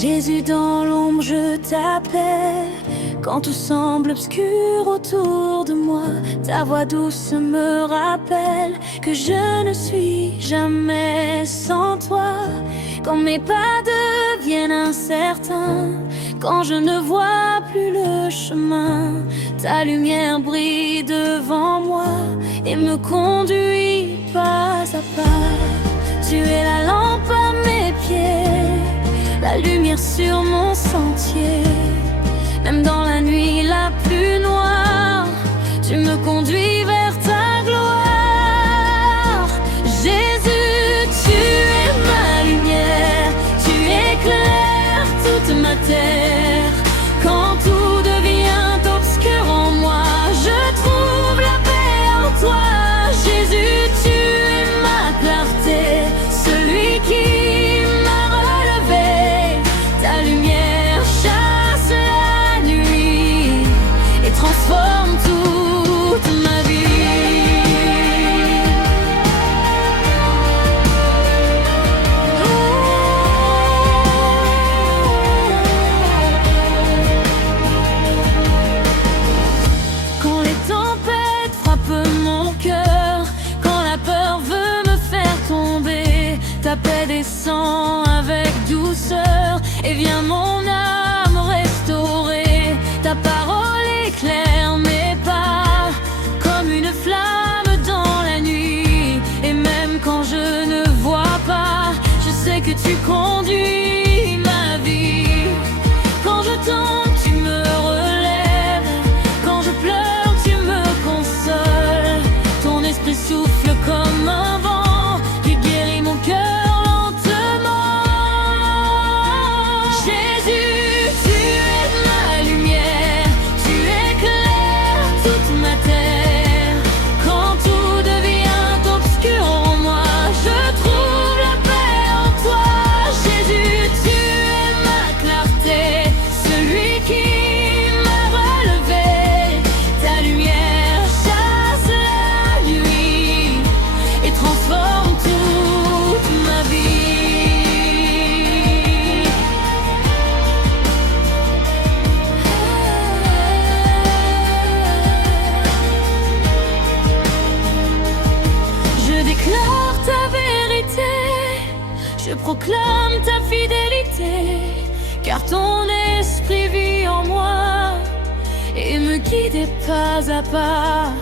Jésus, dans l'ombre je t'appelle. Quand tout semble obscur autour de moi, ta voix douce me rappelle que je ne suis jamais sans toi. Quand mes pas deviennent incertains, quand je ne vois plus le chemin, ta lumière brille devant moi et me conduit pas à pas. Tu es la lampe à mes pieds, la lumière sur mon sentier. Même dans la nuit la plus noire, tu me conduis vers ta gloire. Jésus, tu es ma lumière, tu éclaires toute ma terre. Quand tout devient obscur en moi, je trouve la paix en toi. Jésus, tu es ma clarté, celui qui m'a relevé. Ta lumière chasse la nuit et transforme toute ma vie. Quand les tempêtes frappent mon cœur, quand la peur veut me faire tomber, ta paix descend avec douceur et vient mon âme restaurer. Ta parole éclaire mes pas comme une flamme dans la nuit. Et même quand je ne vois pas, je sais que tu conduis ma vie. Quand je tombe, tu me relèves. Quand je pleure, tu me consoles. Ton esprit souffle comme un vent qui guérit mon cœur lentement. Jésus, tu es ma lumière, tu éclaires toute ma terre. Quand tout devient obscur en moi, je trouve la paix en toi. Jésus, tu es ma clarté, celui qui m'a relevé. Ta lumière chasse la nuit et transforme toute ma vie. Je déclare ta vérité, je proclame ta fidélité, car ton esprit vit en moi et me guide pas à pas.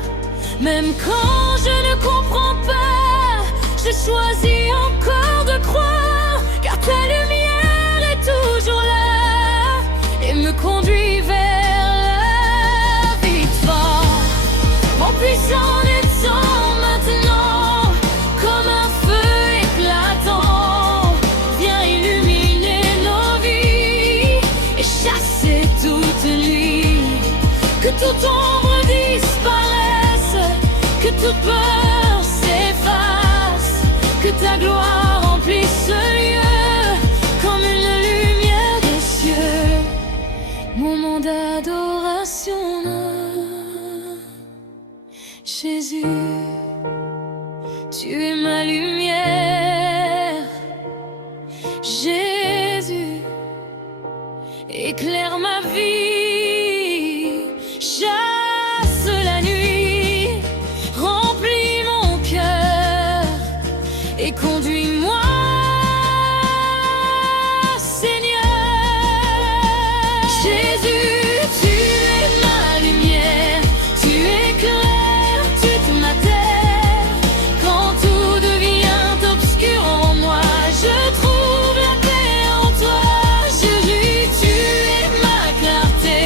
Même quand je ne comprends pas, je choisis encore de croire, car ta lumière est toujours là et me conduit vers la victoire. Mon puissant étant maintenant, comme un feu éclatant, viens illuminer nos vies et chasser toute nuit. Que toute ombre disparaisse, que toute peur s'efface, que ta gloire remplisse ce lieu comme une lumière des cieux. Moment d'adoration, Jésus, tu es ma lumière. Jésus, éclaire ma vie, chasse la nuit, remplis mon cœur et conduis-moi, Seigneur. Jésus, tu es ma lumière, tu éclaires toute ma terre. Quand tout devient obscur en moi, je trouve la paix en toi. Jésus, tu es ma clarté,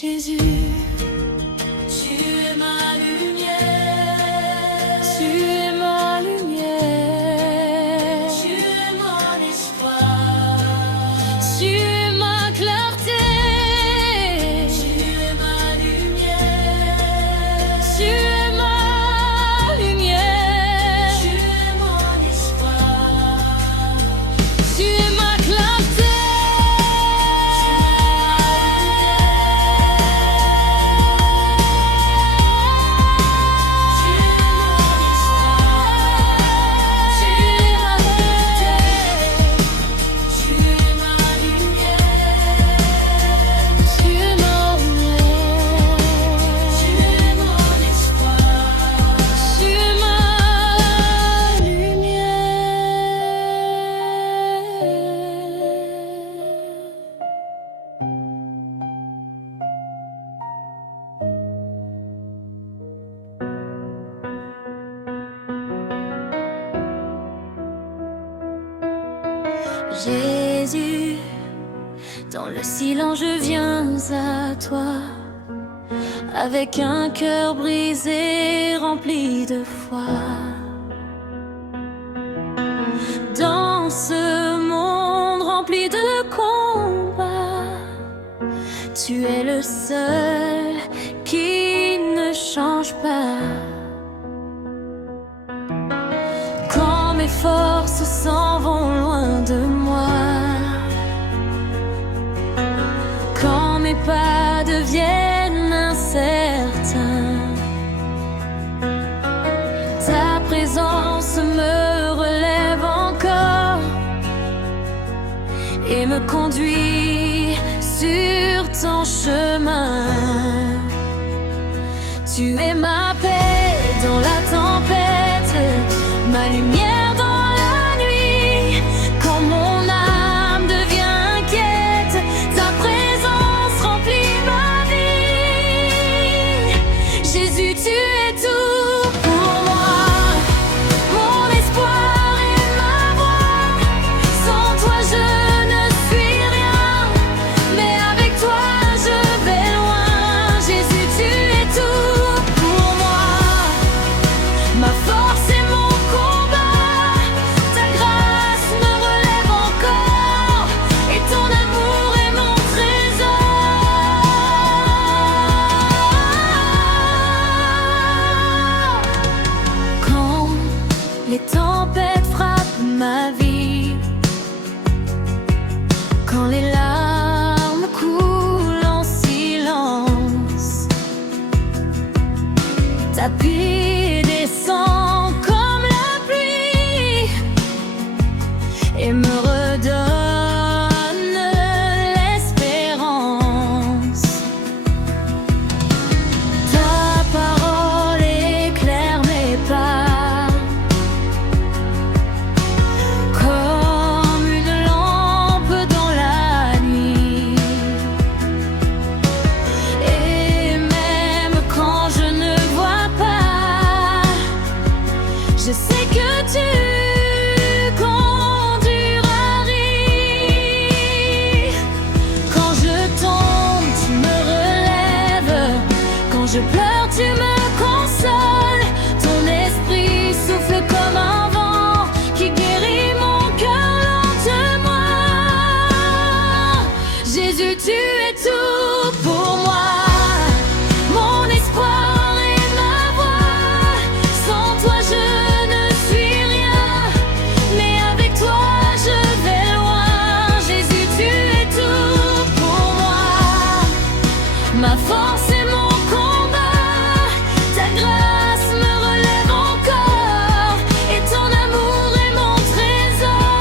Jésus, tu es ma lumière, tu es ma lumière, tu es mon espoir, tu es ma clarté, tu es ma lumière, tu es ma lumière, tu es mon espoir, tu es ma clarté. Jésus, dans le silence je viens à toi, avec un cœur brisé, rempli de foi. Dans ce monde rempli de combats, tu es le seul qui ne change pas. Quand mes forces s'en vont loin de moi, quand mes pas deviennent incertains, ta présence me relève encore et me conduit sur ton chemin. Tu es ma paix dans la tempête, ma lumière dans la nuit. Quand mon âme devient inquiète, ta présence remplit ma vie. Jésus, tu es tout pour moi, mon espoir et ma voix. Sans toi je ne suis rien, mais avec toi je vais loin. Jésus, tu es tout pour moi, ma force et mon combat. Ta grâce me relève encore et ton amour est mon trésor. Quand les tempêtes frappent ma vie, quand les larmes coulent en silence, ta paix descend comme la pluie et me redonne l'espérance. Ta parole éclaire mes pas, comme une lampe dans la nuit. Et même quand je ne vois pas, je sais que tu conduiras. Quand je tombe, tu me relèves. Quand je pleure, tu me consoles. Ton esprit souffle comme un vent qui guérit mon cœur lentement. Jésus, tu es tout pour moi, mon espoir et ma voix. Sans toi je ne suis rien, mais avec toi je vais loin. Jésus, tu es tout pour moi, ma force et mon combat. Ta grâce me relève encore et ton amour est mon trésor.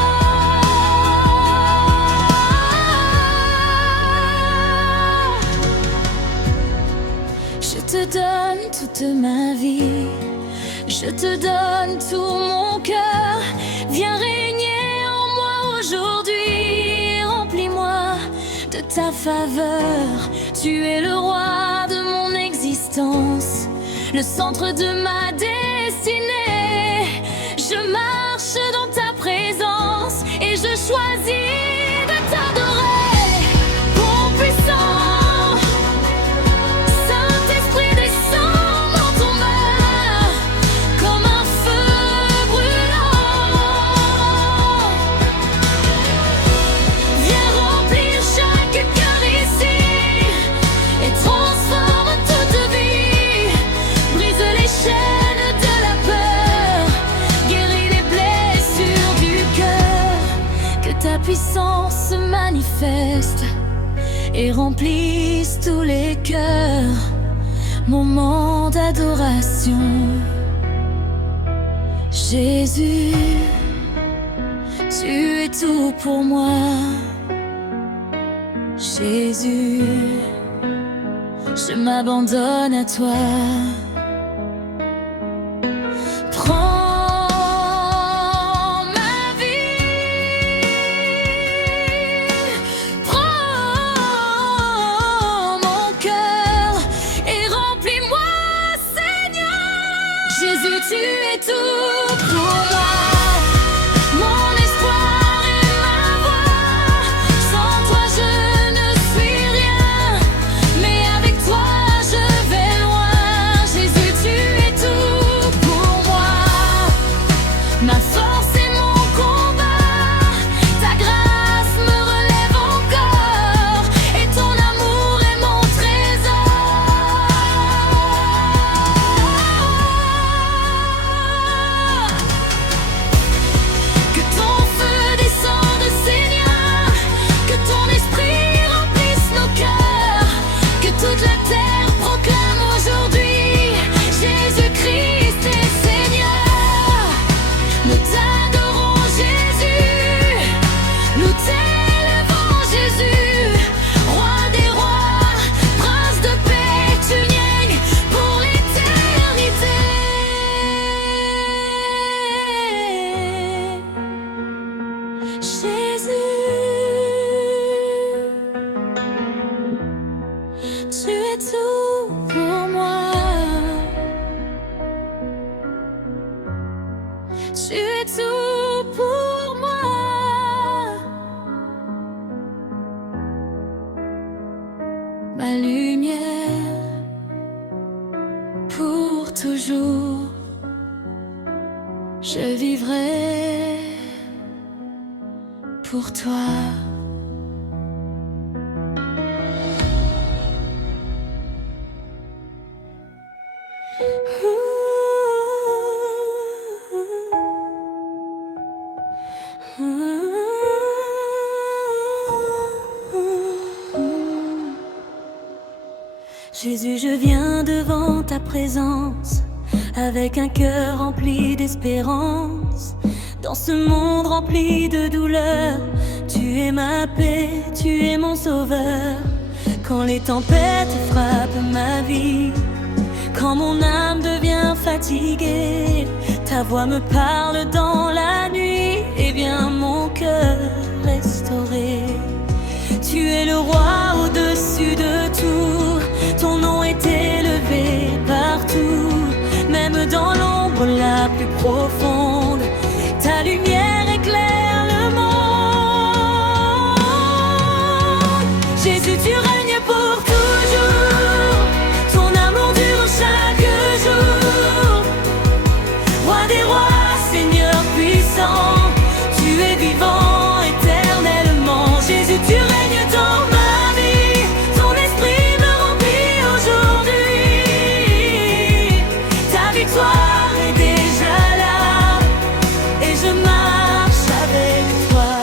Je te donne toute ma vie, je te donne tout mon cœur. Viens régner en moi aujourd'hui, remplis-moi de ta faveur. Tu es le roi de mon existence, le centre de ma destinée. Je marche dans ta présence et je choisis de t'adorer. Bon puissant, manifestent et remplissent tous les cœurs. Moment d'adoration. Jésus, tu es tout pour moi. Jésus, je m'abandonne à toi. Prends ma vie, prends mon cœur et remplis-moi, Seigneur. Jésus, tu es tout pour moi. Mon espoir et ma voix. Sans toi je ne suis rien, mais avec toi je vais loin. Jésus, tu es tout pour moi. Ma force et mon combat, ta grâce me relève encore, et ton amour est mon trésor. Que ton feu descende, Seigneur, que ton esprit remplisse nos cœurs, que toute la terre proclame aujourd'hui Jésus-Christ est Seigneur. Nous t'adorons, Jésus, nous t'élevons, Jésus, roi des rois, prince de paix, tu règnes pour l'éternité. Jésus, tu es tout pour moi. Tu es tout pour moi. Ma lumière pour toujours. Je vivrai pour toi. Jésus, je viens devant ta présence avec un cœur rempli d'espérance. Dans ce monde rempli de douleur, tu es ma paix, tu es mon sauveur. Quand les tempêtes frappent ma vie, quand mon âme devient fatiguée, ta voix me parle dans la nuit et vient mon cœur restauré. Tu es le roi au-dessus de tout, ton nom est élevé partout, même dans l'ombre la plus profonde, ta lumière éclaire le monde. Jésus, tu règnes pour toujours, ton amour dure chaque jour. Roi des rois, Seigneur puissant, tu es vivant éternellement. Jésus, tu règnes dans ma vie, ton esprit me remplit aujourd'hui. Ta victoire est déjà là et je marche avec toi.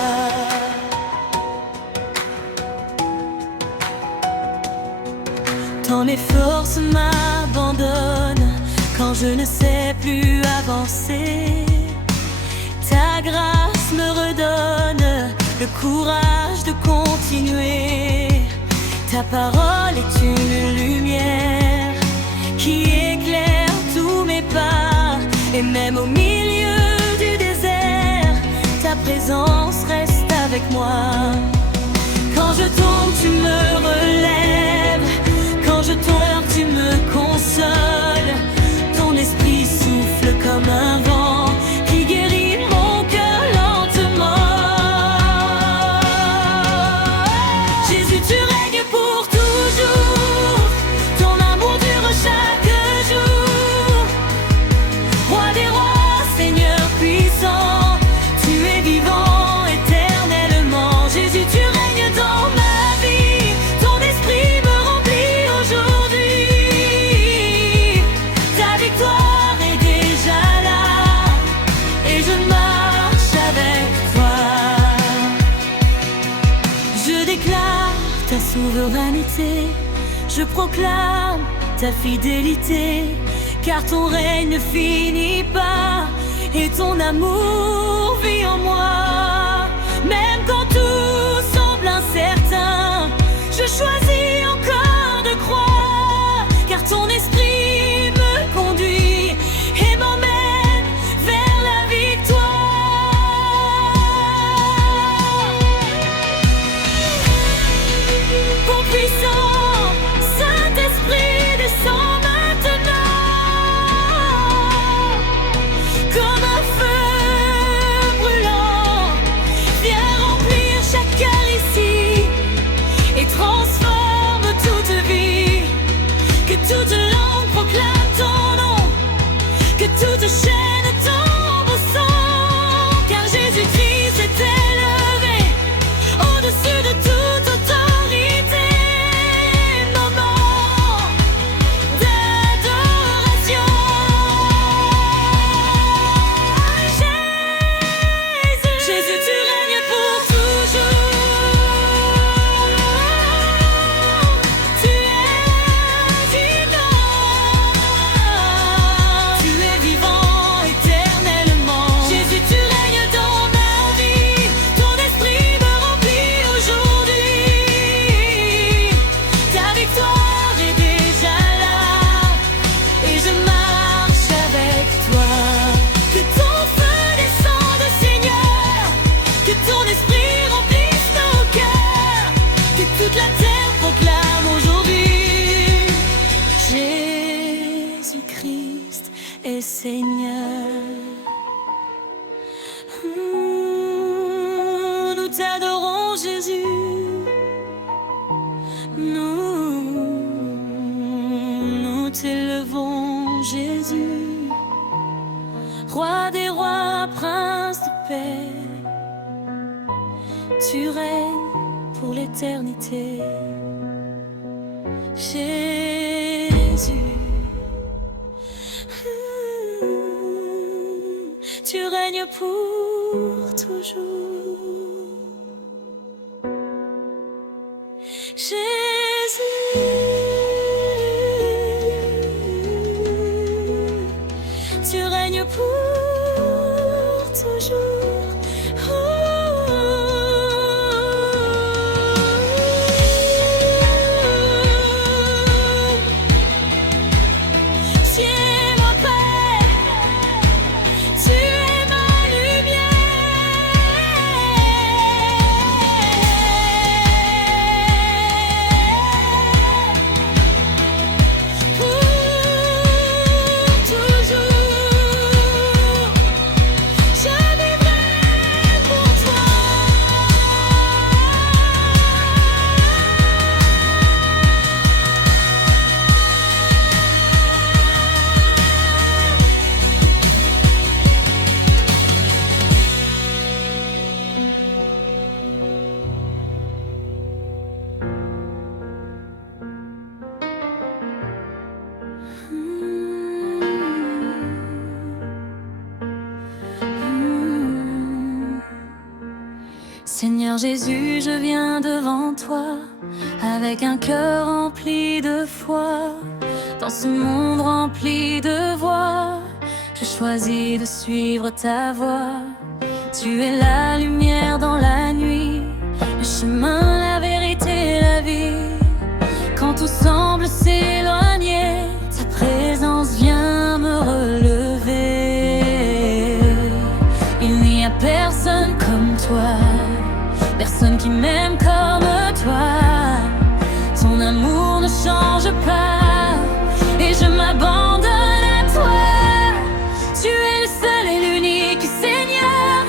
Quand mes forces m'abandonnent, quand je ne sais plus avancer, ta grâce me redonne le courage de continuer. Ta parole est une lumière qui éclaire tous mes pas, et même au milieu du désert, ta présence reste avec moi. Quand je tombe, tu me relèves, quand je tombe, tu me consoles. Ton esprit souffle comme un vent qui guérit mon cœur lentement. Jésus, tu règnes pour toujours, ton amour dure chaque jour. Roi des rois, Seigneur puissant, tu es vivant éternellement. Je déclare ta souveraineté, je proclame ta fidélité, car ton règne ne finit pas et ton amour vit en moi. Même quand tout semble incertain, je choisis encore de croire, car ton esprit me conduit et m'emmène vers la victoire. Ton puissant Saint-Esprit descend maintenant comme un feu brûlant. Viens remplir chaque cœur ici et transforme toute vie. Que toute langue proclame ton nom, que toute chaîne tombe au sang, car Jésus-Christ est élevé au-dessus de toute autorité. Moment d'adoration. Jésus, tu règnes pour toujours. Tu es vivant éternellement. Jésus, tu règnes dans ma vie. Ton esprit me remplit aujourd'hui. Ta victoire est déjà là et je marche avec toi. Que ton feu descende, Seigneur, que ton esprit remplisse nos cœurs, que toute la terre proclame aujourd'hui: Jésus-Christ est Seigneur. Nous t'adorons, Jésus. Nous t'élevons, Jésus. Roi des rois, prince de paix, tu règnes pour l'éternité. Jésus, tu règnes pour toujours. Jésus, tu règnes pour toujours. Tu es ma paix, tu es ma lumière. Pour toujours, je vivrai pour toi. Seigneur Jésus, je viens devant toi avec un cœur rempli de foi. Dans ce monde rempli de voix, je choisis de suivre ta voie. Tu es la lumière dans la nuit, le chemin, la vérité, la vie. Quand tout semble s'éloigner, ta présence vient me relever. Il n'y a personne comme toi, personne qui m'aime comme toi. Ton amour ne change pas et je m'abandonne à toi. Tu es le seul et l'unique Seigneur,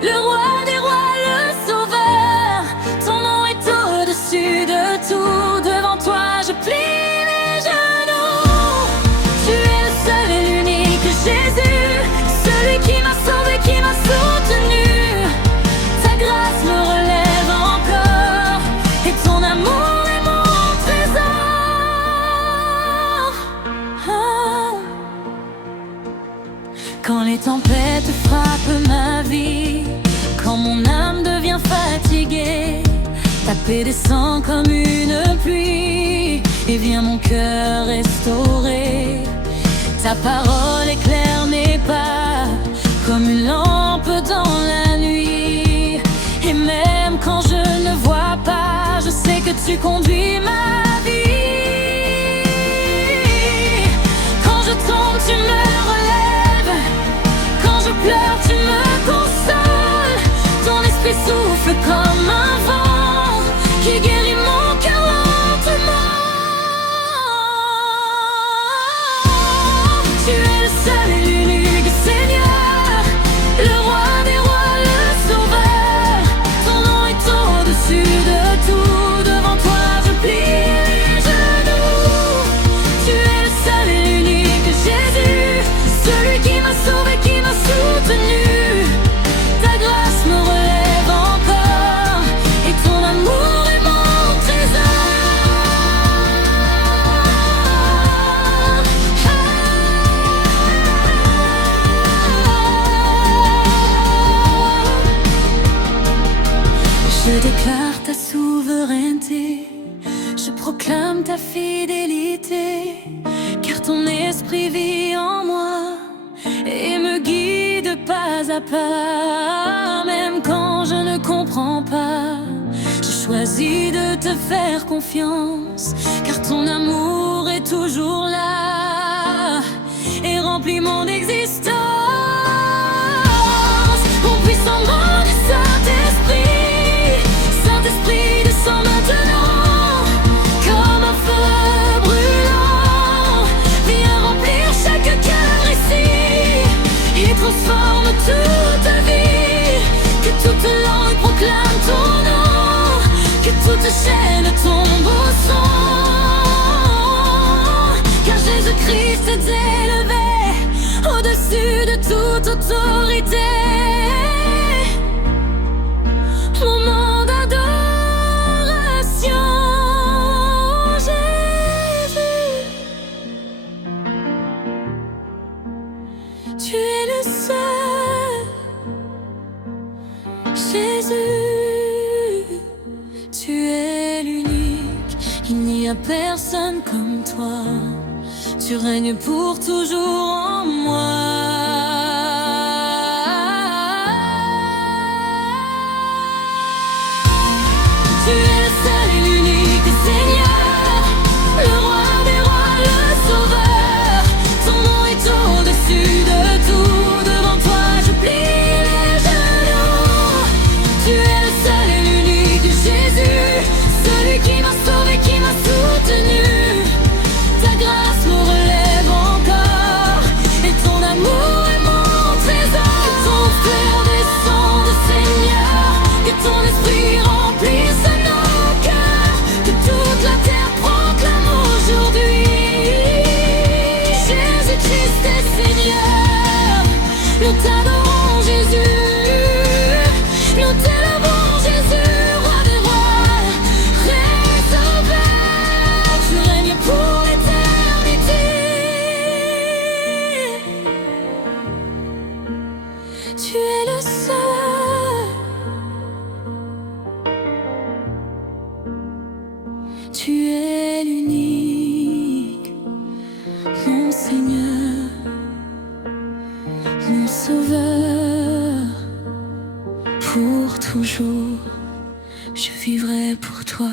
le roi des rois, le sauveur. Ton nom est au-dessus de tout. Devant toi je plie mes genoux. Tu es le seul et l'unique Jésus, celui qui m'a sauvé, qui m'a soutenu. Ta grâce me relève encore et ton amour est mon trésor. paix descend comme une pluie et vient mon cœur restaurer. Ta parole éclaire mes pas comme une lampe dans la nuit. Et même quand je ne vois pas, je sais que tu conduis ma vie. Quand je tombe, tu me relèves. Quand je pleure, tu me consoles. Ton esprit souffle comme un vent qui guérit mon cœur lentement. Tu es le seul et l'unique Seigneur, le roi des rois, le sauveur. Ton nom est au-dessus de tout. Devant toi je plie les genoux. Tu es le seul et l'unique Jésus, celui qui m'a sauvé, qui m'a soutenu. Ta grâce me relève encore et ton amour est mon trésor. Je déclare ta souveraineté, je proclame ta fidélité, car ton esprit vit en moi et me guide pas à pas. Même quand je ne comprends pas, je choisis de te faire confiance, car ton amour est toujours là et remplit mon existence. Mon puissant nom du Saint-Esprit, Saint-Esprit descend maintenant comme un feu brûlant. Viens remplir chaque cœur ici et transforme toute ta vie. Que toute langue proclame ton nom, que toute chaîne tombe au son. Car Jésus-Christ est élevé au-dessus de toute autorité. Moment d'adoration, Jésus. Tu es le seul, Jésus. Tu es l'unique, il n'y a personne comme toi. Tu règnes pour toujours en moi. Tu es le seul et l'unique Seigneur, le roi des rois, le sauveur. Ton nom est au-dessus de tout. Devant toi je plie les genoux. Tu es le seul et l'unique Jésus, celui qui m'a sauvé, qui m'a soutenu. Ta grâce me relève encore et ton amour est mon trésor. Que ton feu descende, Seigneur, que ton esprit remplisse nos cœurs, que toute la terre proclame aujourd'hui Jésus-Christ est Seigneur. Nous t'adorons Jésus, nous t'élevons Jésus, roi des rois, sauveur. Tu règnes pour l'éternité. Tu es le seul, tu es l'unique, mon Seigneur, mon Sauveur. Pour toujours, je vivrai pour toi.